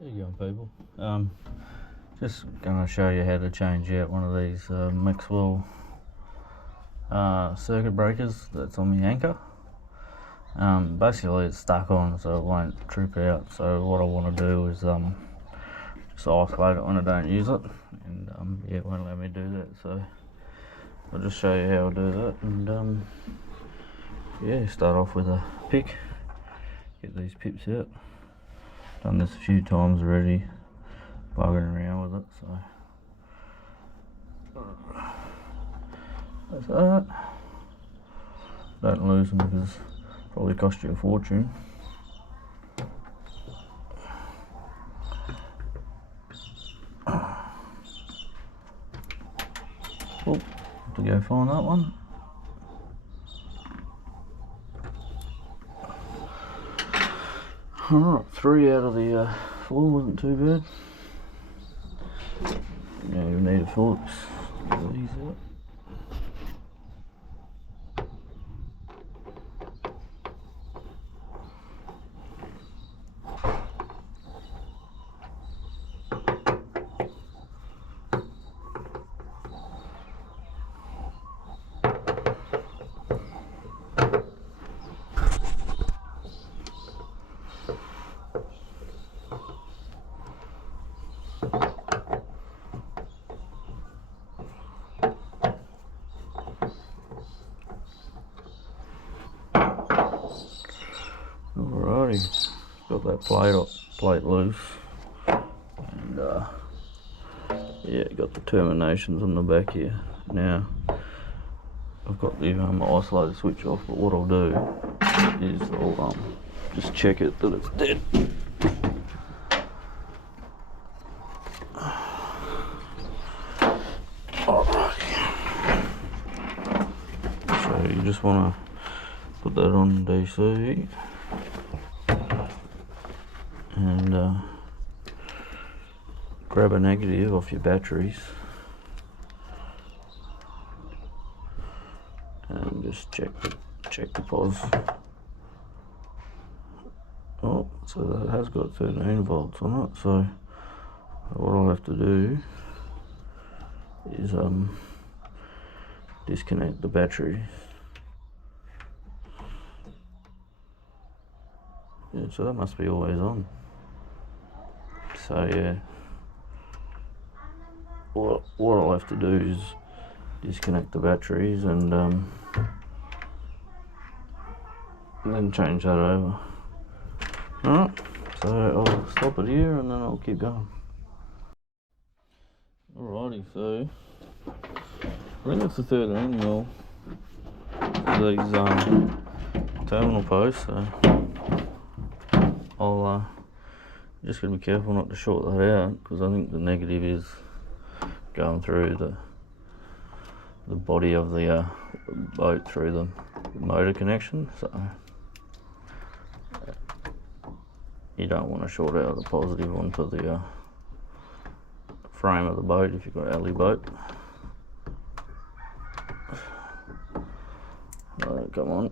There you go, people. Just going to show you how to change out one of these Maxwell circuit breakers that's on the anchor. Basically it's stuck on so it won't trip out, so what I want to do is just isolate it when I don't use it, and yeah, it won't let me do that, so I'll just show you how I do that. And yeah, start off with a pick, get these pips out. Done this a few times already, bugging around with it, so that's that. Don't lose them because it probably cost you a fortune. Oh, to go find that one. Alright, 3 out of the 4 wasn't too bad. Now you need a Phillips. Get these out. Alrighty, got that plate loose, and yeah, got the terminations on the back here. Now I've got the isolator switch off, but what I'll do is I'll just check it that it's dead. Alright, so you just want to put that on DC. And grab a negative off your batteries and just check the pos. Oh, so that has got 13 volts on it, so what I'll have to do is disconnect the battery. Yeah, so that must be always on. So yeah, what I'll have to do is disconnect the batteries and then change that over. Alright, so I'll stop it here and then I'll keep going. Alrighty, so I think it's the 13 mil these terminal posts, so I'll just gotta be careful not to short that out, because I think the negative is going through the body of the boat through the motor connection, so you don't want to short out the positive onto the frame of the boat if you've got alley boat. Alright, come on.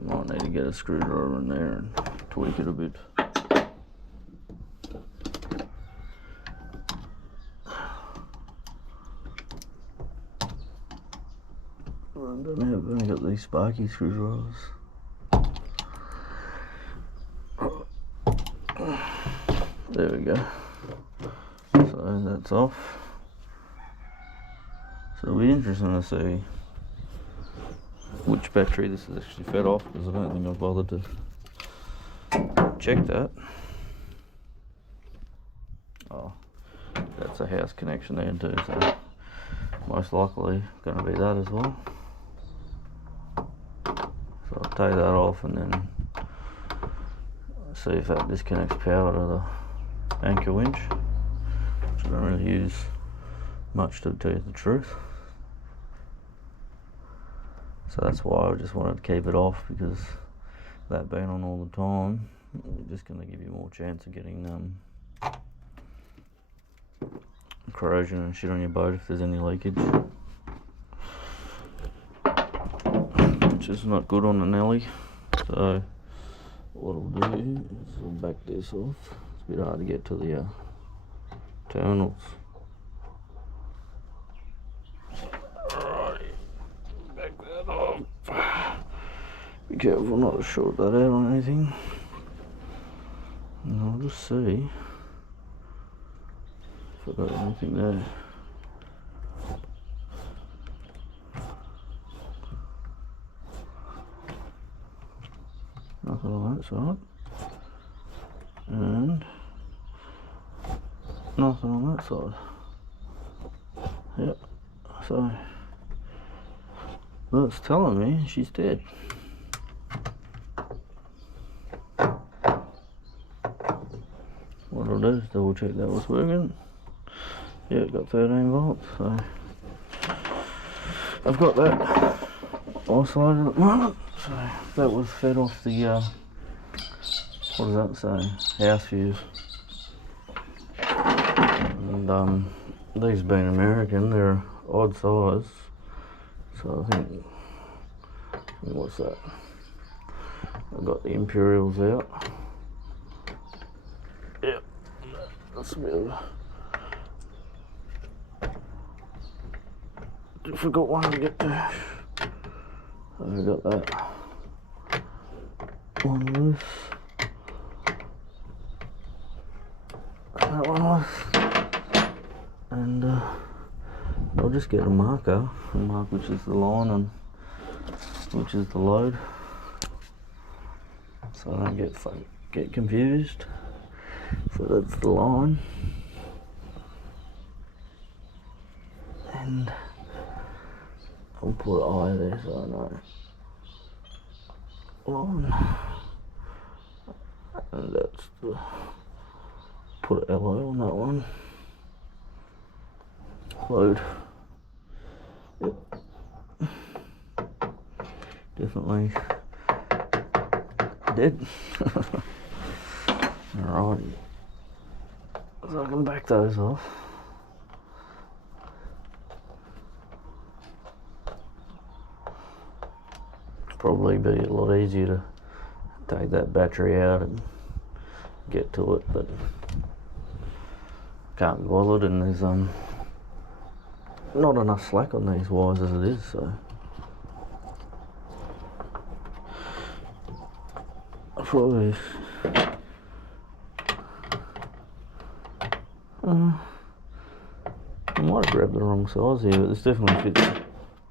Might need to get a screwdriver in there and tweak it a bit. I've only got these sparky screwdrivers. There we go. So that's off. So it'll be interesting to see which battery this is actually fed off, because I don't think I've bothered to check that. Oh, that's a house connection there too, so most likely going to be that as well. So I'll take that off and then see if that disconnects power to the anchor winch, which I don't really use much, to tell you the truth. So that's why I just wanted to keep it off, because that being on all the time, it's just going to give you more chance of getting corrosion and shit on your boat if there's any leakage, which is not good on an alley. So what I'll do is I'll back this off. It's a bit hard to get to the terminals. Alright, back that off. Be careful not to short that out on anything. And I'll just see if I've got anything there. Nothing on that side. And nothing on that side. Yep. So that's telling me she's dead. What I'll do is double check that was working. Yeah, it got 13 volts, so I've got that isolated at the moment. So that was fed off the what does that say? House fuse. And these being American, they're odd size. So I think what's that? I've got the Imperials out. Yep, that's a bit of a forgot one to get to. I've got that one loose. That one loose. And I'll just get a marker and mark which is the line and which is the load, so I don't get confused. So that's the line, and I'll put an I there so I know line, and that's the put an LO on that one. Load. Yep. Definitely dead. Alright. So I can back those off. Probably be a lot easier to take that battery out and get to it, but can't be bothered, and there's not enough slack on these wires as it is, so I probably I might have grabbed the wrong size here, but this definitely fits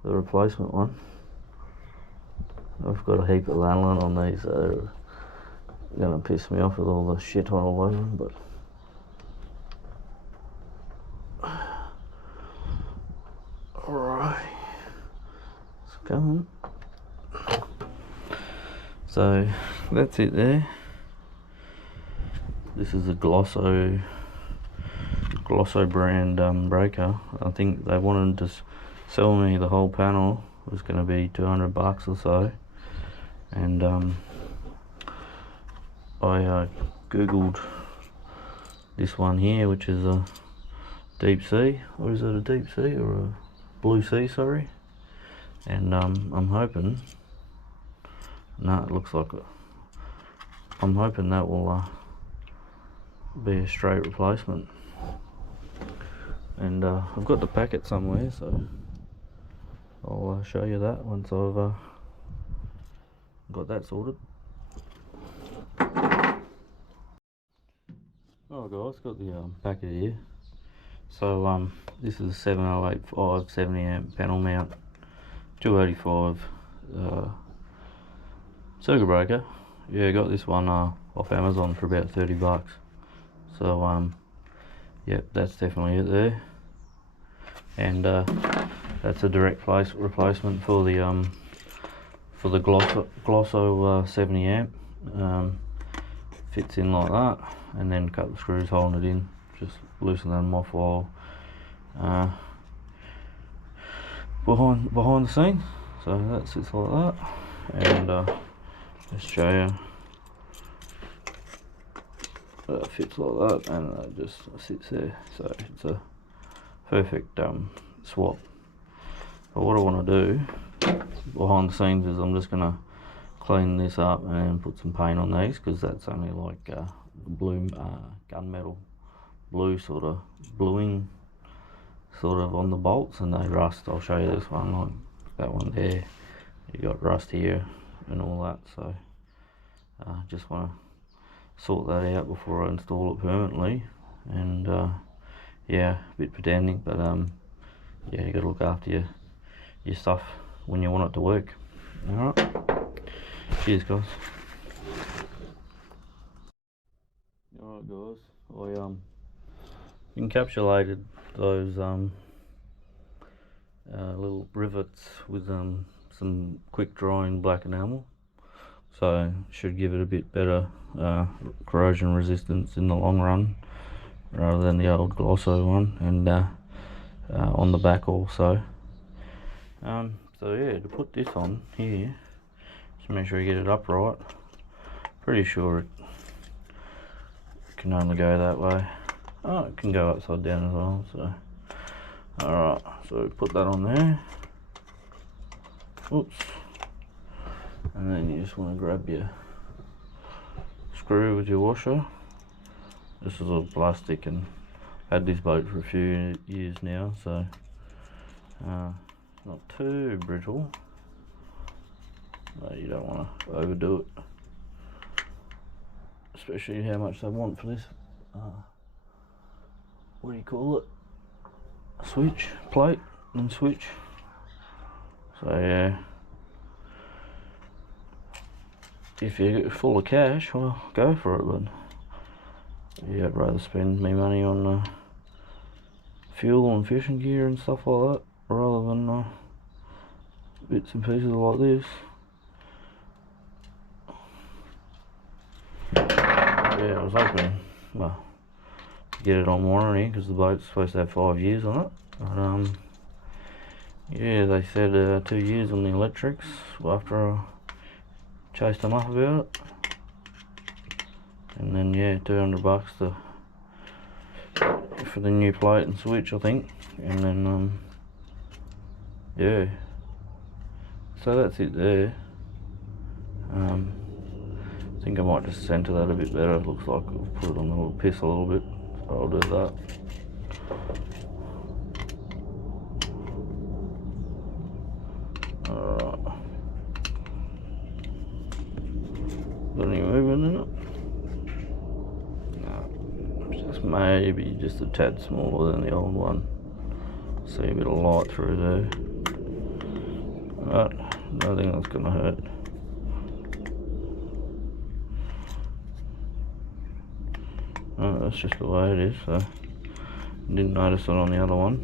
the replacement one. I've got a heap of lanolin on these, so they're going to piss me off with all the shit on all over them, but alright, it's coming. So that's it there. This is a Gloso brand breaker. I think they wanted to sell me the whole panel. It was going to be $200 or so, and I googled this one here, which is a deep sea, or is it a deep sea or a blue sea, sorry, and I'm hoping, no, it looks like it, I'm hoping that will be a straight replacement, and I've got the packet somewhere, so I'll show you that once I've got that sorted. Oh guys, got the packet here. So this is a 7085 70 amp panel mount, 285 circuit breaker. Yeah, got this one off Amazon for about $30. So yep, that's definitely it there, and that's a direct replacement for the Gloso 70 amp. Fits in like that, and then a couple of screws holding it in. Just loosen them off while behind the scenes. So that sits like that, and just show you. That fits like that, and it just sits there. So it's a perfect swap. But what I want to do behind the scenes is I'm just going to clean this up and put some paint on these, because that's only like blue gunmetal blue sort of bluing sort of on the bolts, and they rust. I'll show you this one, like that one there, you got rust here and all that, so just want to sort that out before I install it permanently. And yeah, a bit pedantic, but yeah, you got to look after your stuff when you want it to work. Alright, cheers guys. Alright guys, I encapsulated those little rivets with some quick drying black enamel, so should give it a bit better corrosion resistance in the long run rather than the old Gloso one, and on the back also. So yeah, to put this on here, just make sure you get it upright. Pretty sure it can only go that way. Oh, it can go upside down as well, so alright, so put that on there. Oops. And then you just want to grab your screw with your washer. This is all plastic, and I've had this boat for a few years now, so not too brittle. No, you don't want to overdo it, especially how much they want for this what do you call it, switch plate and switch. So yeah, if you're full of cash, well, go for it, but yeah, I'd rather spend my money on fuel and fishing gear and stuff like that rather than bits and pieces like this. Yeah, I was hoping, well, to get it on warranty, because the boat's supposed to have 5 years on it, but yeah, they said 2 years on the electrics after I chased them up about it, and then yeah, $200 for the new plate and switch, I think, and then yeah, so that's it there. I think I might just center that a bit better. It looks like I'll put it on the little piss a little bit, so I'll do that. Alright. Got any movement in it? No. It's just maybe just a tad smaller than the old one. See a bit of light through there. But nothing that's gonna hurt. Oh, that's just the way it is, so didn't notice it on the other one.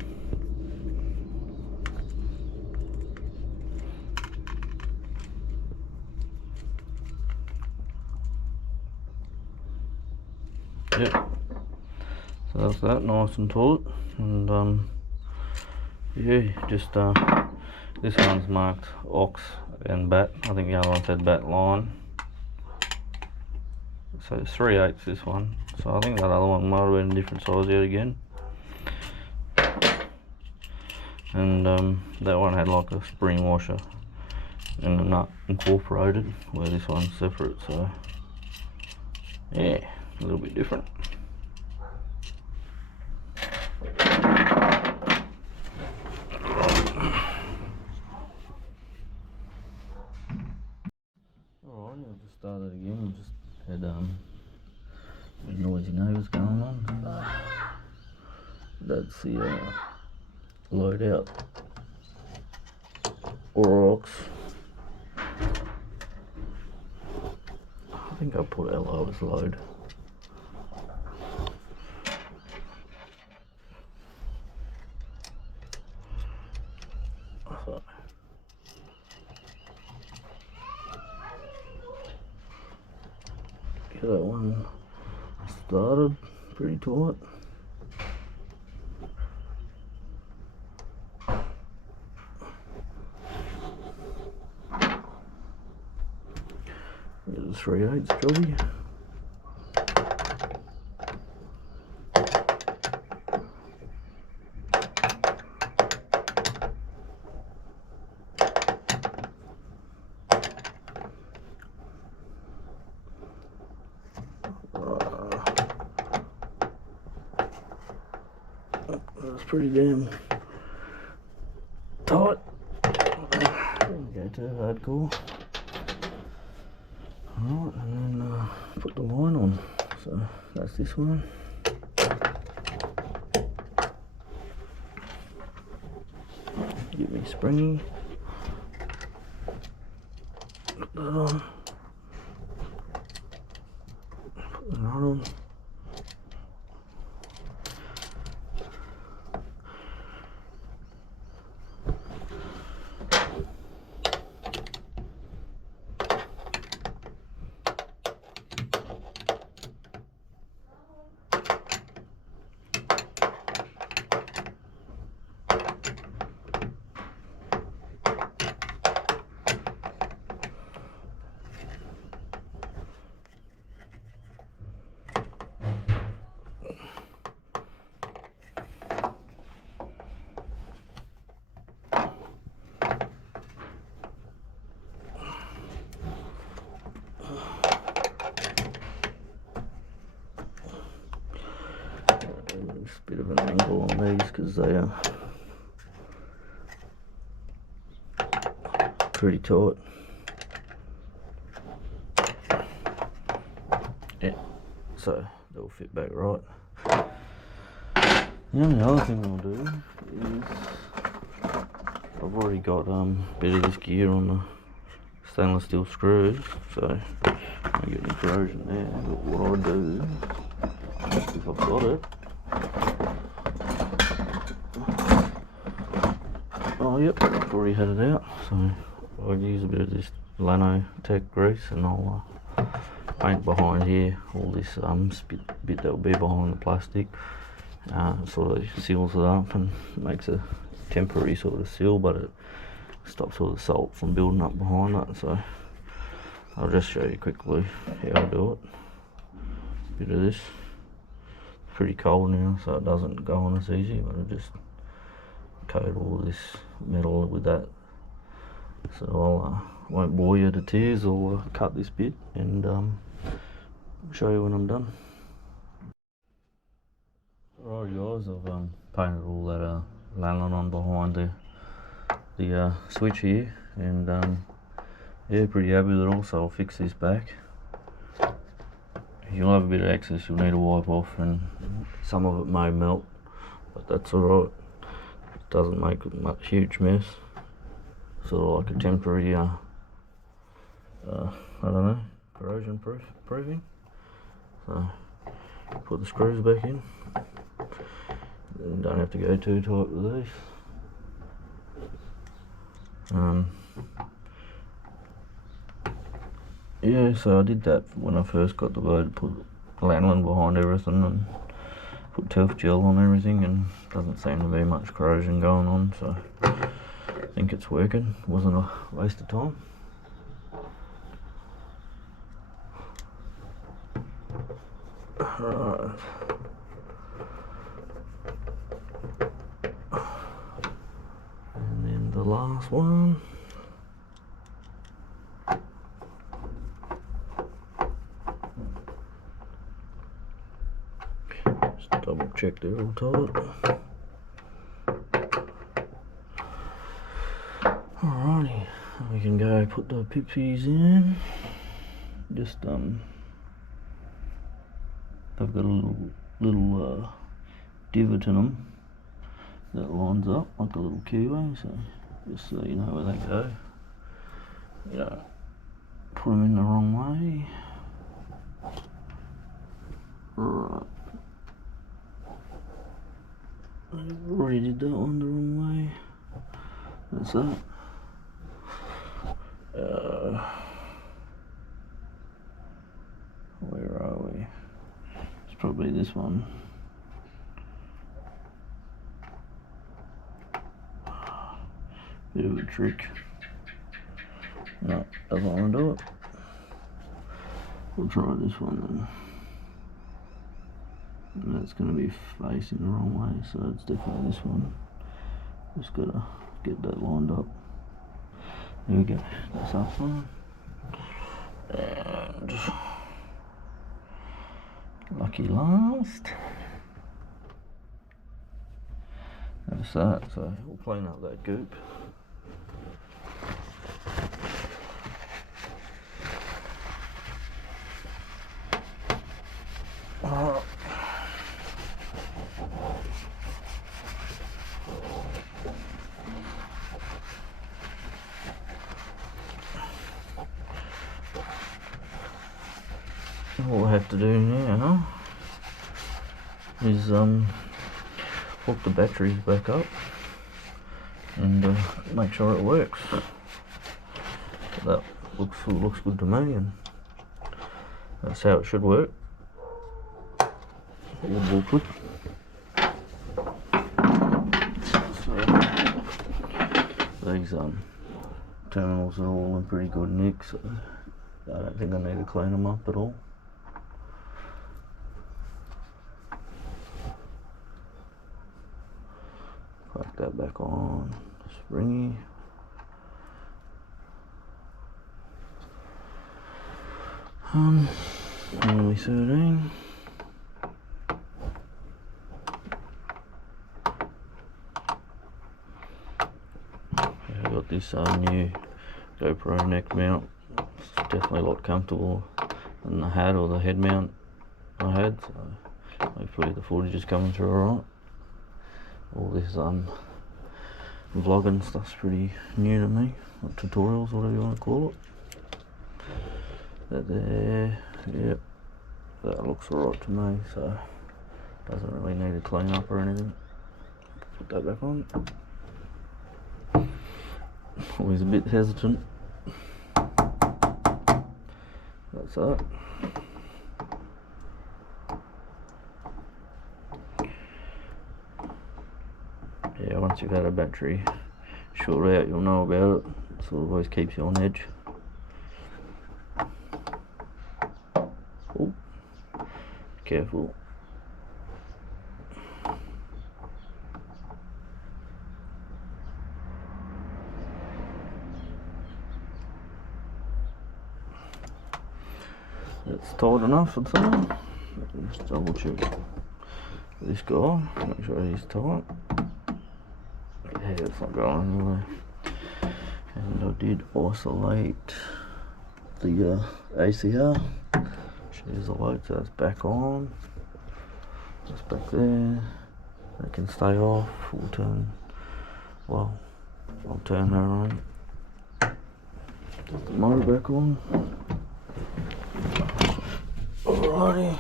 Yep, so that's that, nice and taut. And yeah, just this one's marked ox and bat. I think the other one said bat line. So it's 3/8 this one. So I think that other one might have been a different size yet again. And that one had like a spring washer and a nut incorporated, where this one's separate. So yeah, a little bit different. Alright, I'll just start it again. We just had noisy neighbours going on. That's the load out rocks. I think I'll put our lowest load. So, get that one started pretty tight. Here's a 3/8 jobby. pretty damn tight. Don't go too hardcore. Alright, and then put the line on. So that's this one. Give me springy. Put that on. Put the knot on. Just a bit of an angle on these because they are pretty tight. Yeah, so they'll fit back right. The only other thing I'll do is I've already got a bit of this gear on the stainless steel screws, so I don't get any corrosion there. But what I do, if I've got it, oh yep, I've already had it out, so I'll use a bit of this Lanotec grease and I'll paint behind here, all this bit that will be behind the plastic. Sort of seals it up and makes a temporary sort of seal, but it stops all the salt from building up behind that. So I'll just show you quickly how I do it. Bit of this. It's pretty cold now, so it doesn't go on as easy, but I just coat all this metal with that. So I won't bore you to tears. I'll cut this bit and show you when I'm done. Alright guys, I've painted all that lanolin on behind the switch here, and yeah, pretty happy with it all. So I'll fix this back. You'll have a bit of excess you'll need to wipe off, and some of it may melt, but that's alright. It doesn't make a huge mess. Sort of like a temporary I don't know, corrosion proofing. So put the screws back in. You don't have to go too tight with these. Yeah, so I did that when I first got the boat, put lanolin behind everything and put turf gel on everything, and doesn't seem to be much corrosion going on, so I think it's working. Wasn't a waste of time. Alright. And then the last one. Just double check they're all tight. Alrighty, we can go put the pipsies in. Just they've got a little divot in them that lines up like a little keyway, so just so you know where they go. You don't put them in the wrong way. Right. I already did that one the wrong way. That's that. Where are we? It's probably this one. Bit of a trick. No, doesn't want to do it. We'll try this one then. And that's going to be facing the wrong way, so it's definitely this one. Just got to get that lined up. There we go, that's that one. And lucky last. just that, so we'll clean up that goop. All we have to do now is hook the batteries back up and make sure it works. That looks good to me, and that's how it should work. All good. So these terminals are all in pretty good nick, so I don't think I need to clean them up at all. Crack that back on, springy. Only 13. I got this new GoPro neck mount. It's definitely a lot comfortable than the hat or the head mount I had, so hopefully the footage is coming through alright. All this vlogging stuff's pretty new to me, or tutorials, whatever you want to call it. That there, yep, that looks alright to me, so doesn't really need a clean up or anything. Put that back on. Always a bit hesitant. That's that. Yeah, once you've had a battery short out, you'll know about it. Sort of always keeps you on edge. Oh, careful. It's tight enough, I'd say. Just double check this guy, make sure he's tight. Yeah, it's not going anywhere. And I did isolate the ACR. There's the light, so that's back on. That's back there. That can stay off. We'll turn, well, I'll turn her on. Put the motor back on. Alrighty.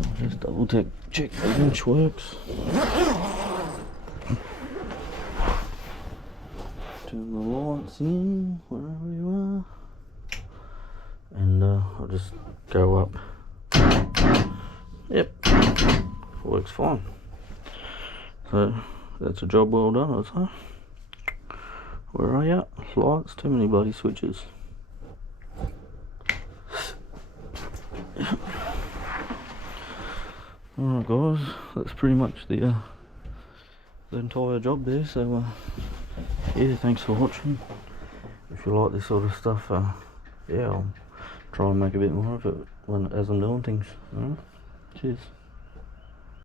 I'll just double check the winch works. Turn the lights in wherever you are, and I'll just go up. Yep, works fine. So that's a job well done, I'd say. Where are you? Lights, too many bloody switches. Alright guys, that's pretty much the entire job there, so yeah, thanks for watching. If you like this sort of stuff, yeah, I'll try and make a bit more of it as I'm doing things. Alright, cheers.